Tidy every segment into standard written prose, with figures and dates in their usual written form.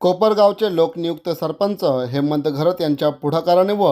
कोपरगावचे लोकनियुक्त सरपंच हेमंत घरत यांच्या पुढाकाराने व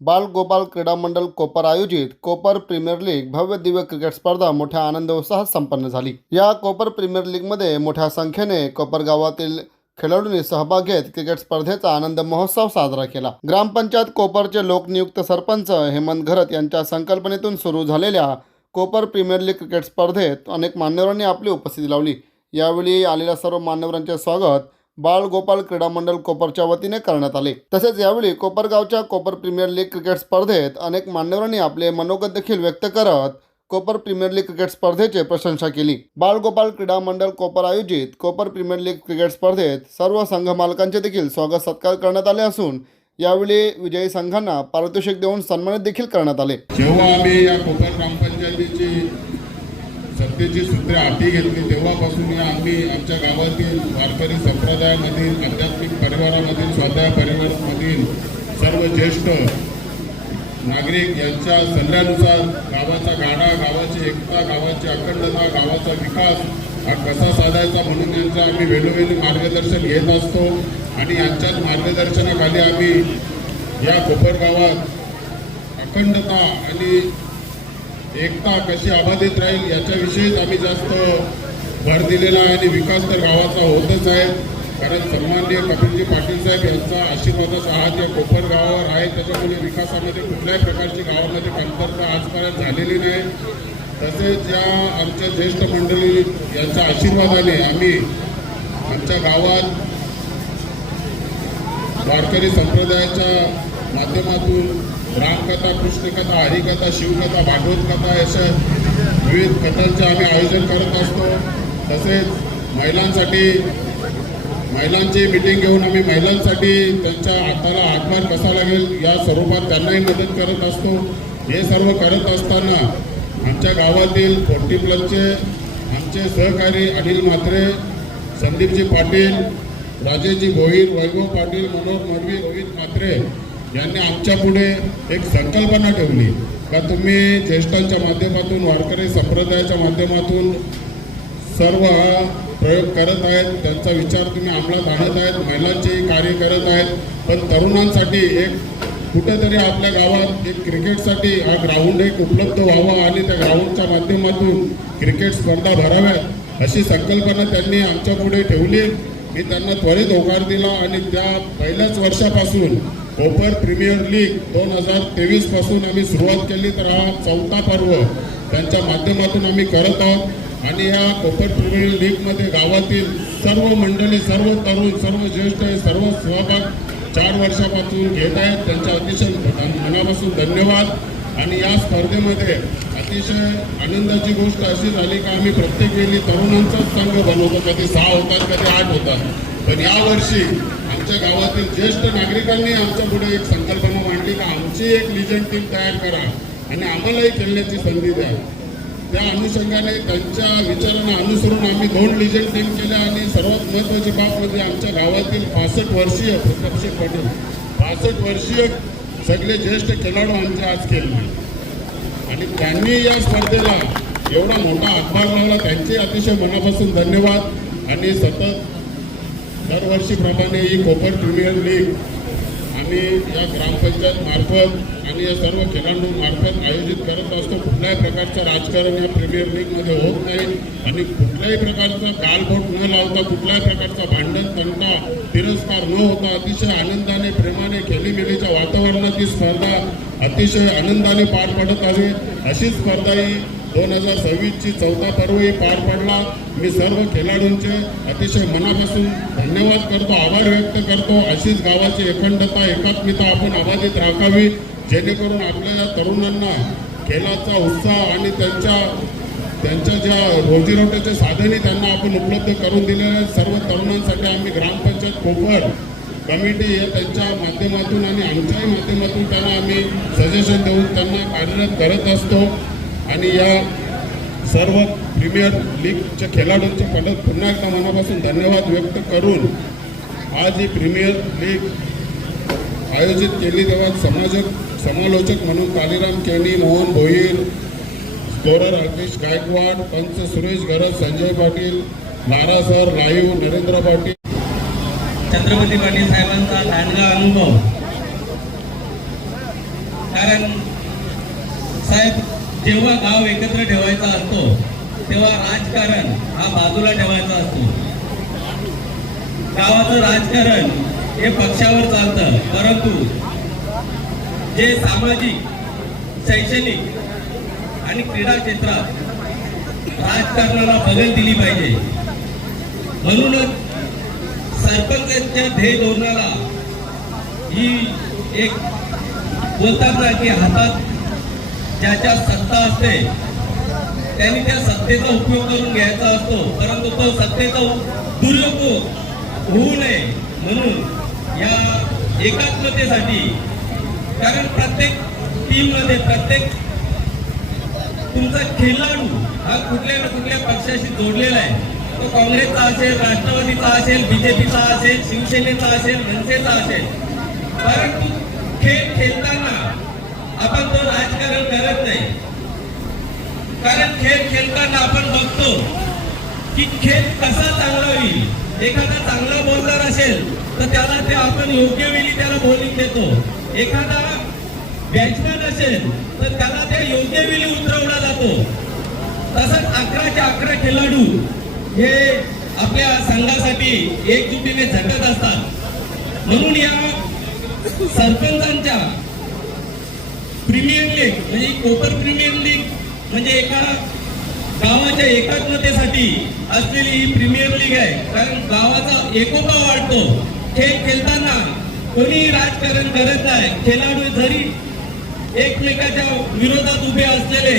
बाल गोपाल क्रीडा मंडळ कोपर आयोजित कोपर प्रीमियर लीग भव्य दिव्य क्रिकेट स्पर्धा मोठ्या आनंद उत्साहात संपन्न झाली। या कोपर प्रीमियर लीगमध्ये मोठ्या संख्येने कोपर गावातील खेळाडूंनी सहभाग घेत क्रिकेट स्पर्धेचा आनंद महोत्सव साजरा केला। ग्रामपंचायत कोपरचे लोकनियुक्त सरपंच हेमंत घरत यांच्या संकल्पनेतून सुरू झालेल्या कोपर प्रीमियर लीग क्रिकेट स्पर्धेत अनेक मान्यवरांनी आपली उपस्थिती लावली। यावेळी आलेल्या सर्व मान्यवरांचे स्वागत बाल गोपाल क्रीडा मंडळ कोपरच्या वतीने करण्यात आले। तसेच यावेळी कोपरगावच्या कोपर प्रीमियर लीग क्रिकेट स्पर्धेत अनेक मान्यवरांनी आपले मनोगत देखील व्यक्त करत कोपर प्रीमियर लीग क्रिकेट स्पर्धेची प्रशंसा केली। बाल गोपाल क्रीडा मंडळ कोपर आयोजित कोपर प्रीमियर लीग क्रिकेट स्पर्धेत सर्व संघ मालकांचे देखील स्वागत सत्कार करण्यात आले असून यावेळी विजयी संघांना पारितोषिक देऊन सन्मानित देखील करण्यात आले। जेव्हा आम्ही या कोपर ग्रामपंचायतीची सत्तेची सूत्रे हाती घेतली तेव्हापासून आम्ही आमच्या गावातील वारकरी संप्रदायामधील आध्यात्मिक परिवारामधील स्वाध्याय परिवारामधील सर्व ज्येष्ठ नागरिक यांच्या सल्ल्यानुसार गावाचा गाडा, गावाची एकता, गावाची अखंडता, गावाचा विकास हा कसा साधायचा म्हणून यांचं आम्ही वेळोवेळी मार्गदर्शन घेत असतो आणि यांच्याच मार्गदर्शनाखाली आम्ही या कोपर गावात अखंडता आणि एकता कशी अबाधित राहील याच्याविषयीच आम्ही जास्त भर दिलेला आहे आणि विकास तर गावाचा होतच आहे। कारण सन्माननीय कपिलजी पाटील साहेब यांचा आशीर्वादाचा हात या कोपर गावावर आहे, त्याच्यामुळे विकासामध्ये कुठल्याही प्रकारची गावामध्ये कमतरता आजपर्यंत झालेली नाही। तसेच या आमच्या ज्येष्ठ मंडळी यांच्या आशीर्वादाने आम्ही आमच्या गावात वारकरी संप्रदायाच्या माध्यमातून रामकथा, कृष्णकथा, हरिकथा, शिवकथा, भागवत कथा अशा विविध कथांचे आम्ही आयोजन करत असतो। तसेच महिलांची मीटिंग घेऊन आम्ही महिलांसाठी त्यांच्या हाताला हातभार कसा लागेल या स्वरूपात त्यांनाही मदत करत असतो। हे सर्व करत असताना आमच्या गावातील 40+ आमचे सहकारी अनिल म्हात्रे, संदीपजी पाटील, राजेशजी भोईर, वैभव पाटील, मनोहर मडवी, रोहित म्हात्रे यांनी आमच्या पुढे एक संकल्पना ठेवली का तुम्ही ज्येष्ठांच्या माध्यमातून, वारकरी संप्रदायाच्या माध्यमातून सर्व हा प्रयोग करत आहेत, त्यांचा विचार तुम्ही अंमलात आणत आहेत, महिलांचेही कार्य करत आहेत, पण तरुणांसाठी एक कुठेतरी आपल्या गावात एक क्रिकेटसाठी हा ग्राउंड एक उपलब्ध व्हावा आणि त्या ग्राउंडच्या माध्यमातून क्रिकेट स्पर्धा भराव्यात अशी संकल्पना त्यांनी आमच्या पुढे ठेवली। मी त्यांना त्वरित होकार दिला आणि त्या पहिल्याच वर्षापासून कोपर प्रीमियर लीग 2023 पासून आम्ही सुरुवात केली, तर हा 4था पर्व त्यांच्या माध्यमातून आम्ही करत आहोत। आणि या कोपर प्रीमियर लीगमध्ये गावातील सर्व मंडळी, सर्व तरुण, सर्व ज्येष्ठ सर्व सहभाग 4 वर्षापासून घेत आहेत, त्यांच्या अतिशय मनापासून धन्यवाद। आणि या स्पर्धेमध्ये अतिशय आनंदाची गोष्ट अशी झाली की आम्ही प्रत्येक वेळी तरुणांचाच संघ बनवतो, कधी 6 होतात, कधी 8 होतात, पण यावर्षी आमच्या गावातील ज्येष्ठ नागरिकांनी आमच्या पुढे एक संकल्पना मांडली की आमची एक लिजंड टीम तयार करा आणि आम्हालाही खेळण्याची संधी द्या। त्या अनुषंगाने त्यांच्या विचारांना अनुसरून आम्ही 2 लिजंड टीम केल्या आणि सर्वात महत्त्वाची बाब म्हणजे आमच्या गावातील 65 वर्षीय प्रतापसिंह पाटील 65 वर्षीय सगळे ज्येष्ठ खेळाडू आमचे आज खेळले आणि त्यांनी या स्पर्धेला एवढा मोठा हातभार लावला, त्यांचे अतिशय मनापासून धन्यवाद। आणि सतत दरवर्षीप्रमाणे ही कोपर प्रीमियर लीग आम्ही या ग्रामपंचायत मार्फत आणि या सर्व खेळाडूंमार्फत आयोजित करत असतो। कुठल्याही प्रकारचं राजकारण या प्रीमियर लीगमध्ये होत नाही आणि कुठल्याही प्रकारचा गालबोट न लावता, कुठल्याही प्रकारचा भांडण, तंटा, तिरस्कार न होता अतिशय आनंदाने, प्रेमाने, खेळीमेळीच्या वातावरणात ही स्पर्धा अतिशय आनंदाने पार पडत आहे। अशी स्पर्धा ही 2026ची 4था पर्वही पार पडला। मी सर्व खेळाडूंचे अतिशय मनापासून धन्यवाद करतो, आभार व्यक्त करतो। अशीच गावाची अखंडता, एकात्मता आपण अबाधित राखावी, जेणेकरून आपल्या या तरुणांना खेळाचा उत्साह आणि त्यांच्या ज्या रोजीरोटीचे साधने त्यांना आपण उपलब्ध करून दिलेले सर्व तरुणांसाठी आम्ही ग्रामपंचायत कोपर कमिटी हे त्यांच्या माध्यमातून आणि आमच्याही माध्यमातून त्यांना आम्ही सजेशन देऊन त्यांना कार्यरत करत असतो। आणि या सर्व प्रीमियर लीगच्या खेळाडूंचे पुन्हा एकदा मनापासून धन्यवाद व्यक्त करून आज ही प्रीमियर लीग आयोजित केली तेव्हा समालोचक म्हणून कालीराम केनी, मोहन भोईर, स्कोरर अल्पेश गायकवाड, पंच सुरेश गरज, संजय पाटील, नारा सर, लाईव्ह नरेंद्र पाटील छत्रपती पाटील साहेबांचा दांडगा अनुभव. कारण साहेब, जेव्हा गाव एकत्र ठेवायचा असतो तेव्हा राजकारण हा बाजूला ठेवायचा असतो. गावाचं राजकारण हे पक्षावर चालतं, परंतु जे सामाजिक, शैक्षणिक आणि क्रीडा क्षेत्रात राजकारणाला बगल दिली पाहिजे. म्हणूनच सरपंचाच्या ध्येय धोरणाला ही एक बोलतात ना की हातात ज्याच्या सत्ता असते त्यांनी त्या सत्तेचा उपयोग करून घ्यायचा असतो, परंतु तो सत्तेचा दुरुपयोग होऊ नये म्हणून या एकात्मतेसाठी, कारण प्रत्येक टीममध्ये प्रत्येक तुमचा खेळाडू हा कुठल्या ना कुठल्या पक्षाशी जोडलेला आहे. तो काँग्रेसचा असेल, राष्ट्रवादीचा असेल, बीजेपीचा असेल, शिवसेनेचा असेल, मनसेचा असेल. परंतु खेळ खेळताना आपण तो राजकारण करत नाही. कारण खेळ खेळताना आपण बघतो की खेळ कसा चांगला होईल. एखादा चांगला बॉलर असेल तर त्याला ते आपण योग्य वेळी त्याला बॉलिंग देतो. एखादा बॅट्समॅन असेल तर त्याला ते योग्य वेळी उतरवला जातो. तसंच 11चे 11 खेळाडू हे आपल्या संघासाठी एकजुटीने झटत असतात. म्हणून या सरपंचांच्या प्रीमियर लीग म्हणजे कोपर प्रीमियर लीग म्हणजे एका गावाच्या एकात्मतेसाठी असलेली ही प्रीमियर लीग आहे. कारण गावाचा एकोपा वाढतो. खेळ खेळताना कोणी राजकारण करत नाही. खेळाडू जरी एकमेकाच्या विरोधात उभे असलेले,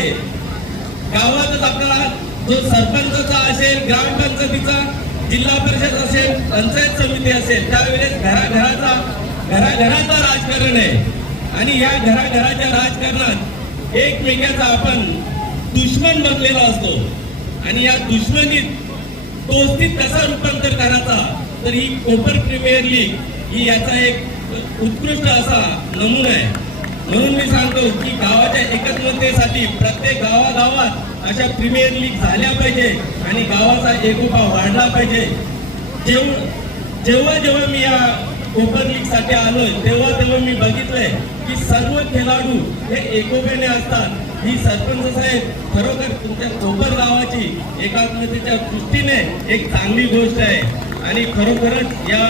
गावातच आपल्याला जो सरपंचचा असेल, ग्रामपंचायतीचा, जिल्हा परिषद असेल, पंचायत समिती असेल, त्यावेळेस घराघराचा राजकारण आहे. आणि या घराघराच्या राजकारणात एकमेकाचा आपण दुश्मन बनलेला असतो. आणि या दुश्मनीत दोस्तीत कसा रूपांतर करायचा, तर ही कोपर प्रीमियर लीग ही याचा एक उत्कृष्ट असा नमुना आहे. म्हणून मी सांगतो की गावाच्या एकात्मतेसाठी प्रत्येक गावागावात अशा प्रीमियर लीग झाल्या पाहिजे आणि गावाचा एकोपा वाढला पाहिजे. जेव्हा जेव्हा मी या कोपर लीग साठी आलोय तेव्हा मी बघितलंय की सर्व खेळाडू हे एकोप्याने असतात. ही सरपंच साहेब खरोखर तुमच्या कोपर गावाची एकात्मतेच्या दृष्टीने एक चांगली गोष्ट आहे. आणि खरोखरच या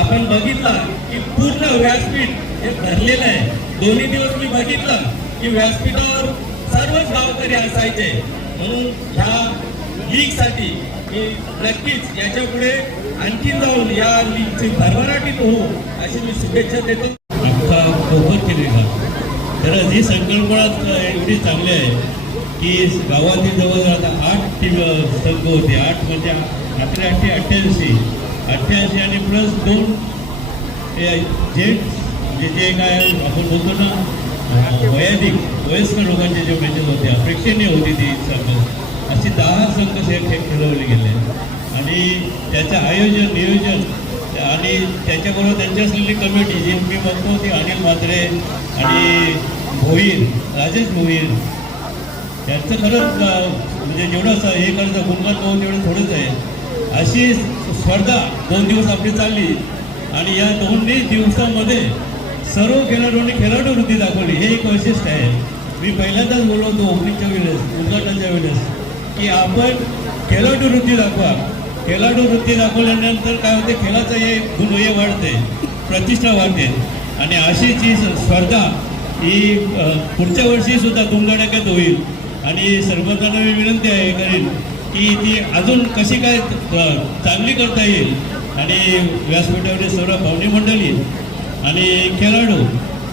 आपण बघितला की पूर्ण व्यासपीठ हे भरलेलं आहे. दोन्ही दिवस मी बघितलं की व्यासपीठावर सर्वच गावकरी असायचे. म्हणून ह्या लीग साठी मी नक्कीच याच्या पुढे आणखी जाऊन या लीगची भरभराटीत हो अशी मी शुभेच्छा देतो. अख्खा कोपर केलेला तर ही संकल्पना एवढी चांगली आहे की गावातील जवळ आता 8 टीम संघ होते. 8 म्हणजे 88 आणि प्लस 2 जेंट्स जे काय आपण बोलतो ना वयस्कर लोकांचे जे मॅचेस होत्या प्रेक्षणीय होती ती संघ. अशी 10 संघ खेळवले गेले आणि त्याचं आयोजन नियोजन आणि त्याच्याबरोबर त्यांची असलेली कमिटी जी मी बघतो ती अनिल म्हात्रे आणि भोईर, राजेश भोईर त्यांचं खरंच म्हणजे जेवढं हे करायचं गुणगान पाहून तेवढं थोडंच आहे. अशी स्पर्धा 2 दिवस आपली चालली आणि या 2 दिवसामध्ये सर्व खेळाडूंनी खेळाडू वृत्ती दाखवली. हे एक वैशिष्ट्य आहे. मी पहिल्यांदाच बोललो होतो ओपनिंगच्या वेळेस, उद्घाटनाच्या वेळेस की आपण खेळाडू वृत्ती दाखवा. खेळाडू वृत्ती दाखवल्यानंतर काय होते, खेळाचं हे गुण हे वाढते, प्रतिष्ठा वाढते. आणि अशीच ही स्पर्धा ही पुढच्या वर्षी सुद्धा धुमधडाक्यात होईल. आणि सरपंचांना मी विनंती करेन की ती अजून कशी काय चांगली करता येईल. आणि व्यासपीठावरील सर्व पाहुणे मंडळी आणि खेळाडू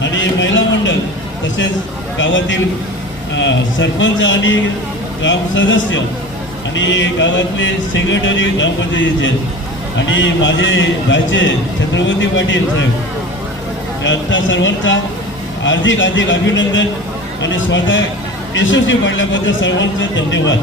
आणि महिला मंडळ तसेच गावातील सरपंच आणि ग्राम सदस्य आणि गावातले सेक्रेटरी ग्रामपंचायतीचे आणि माझे भाचे छत्रपती पाटील साहेब यांचा सर्वांचा हार्दिक अभिनंदन आणि स्पर्धा यशस्वी पाडल्याबद्दल सर्वांचे धन्यवाद.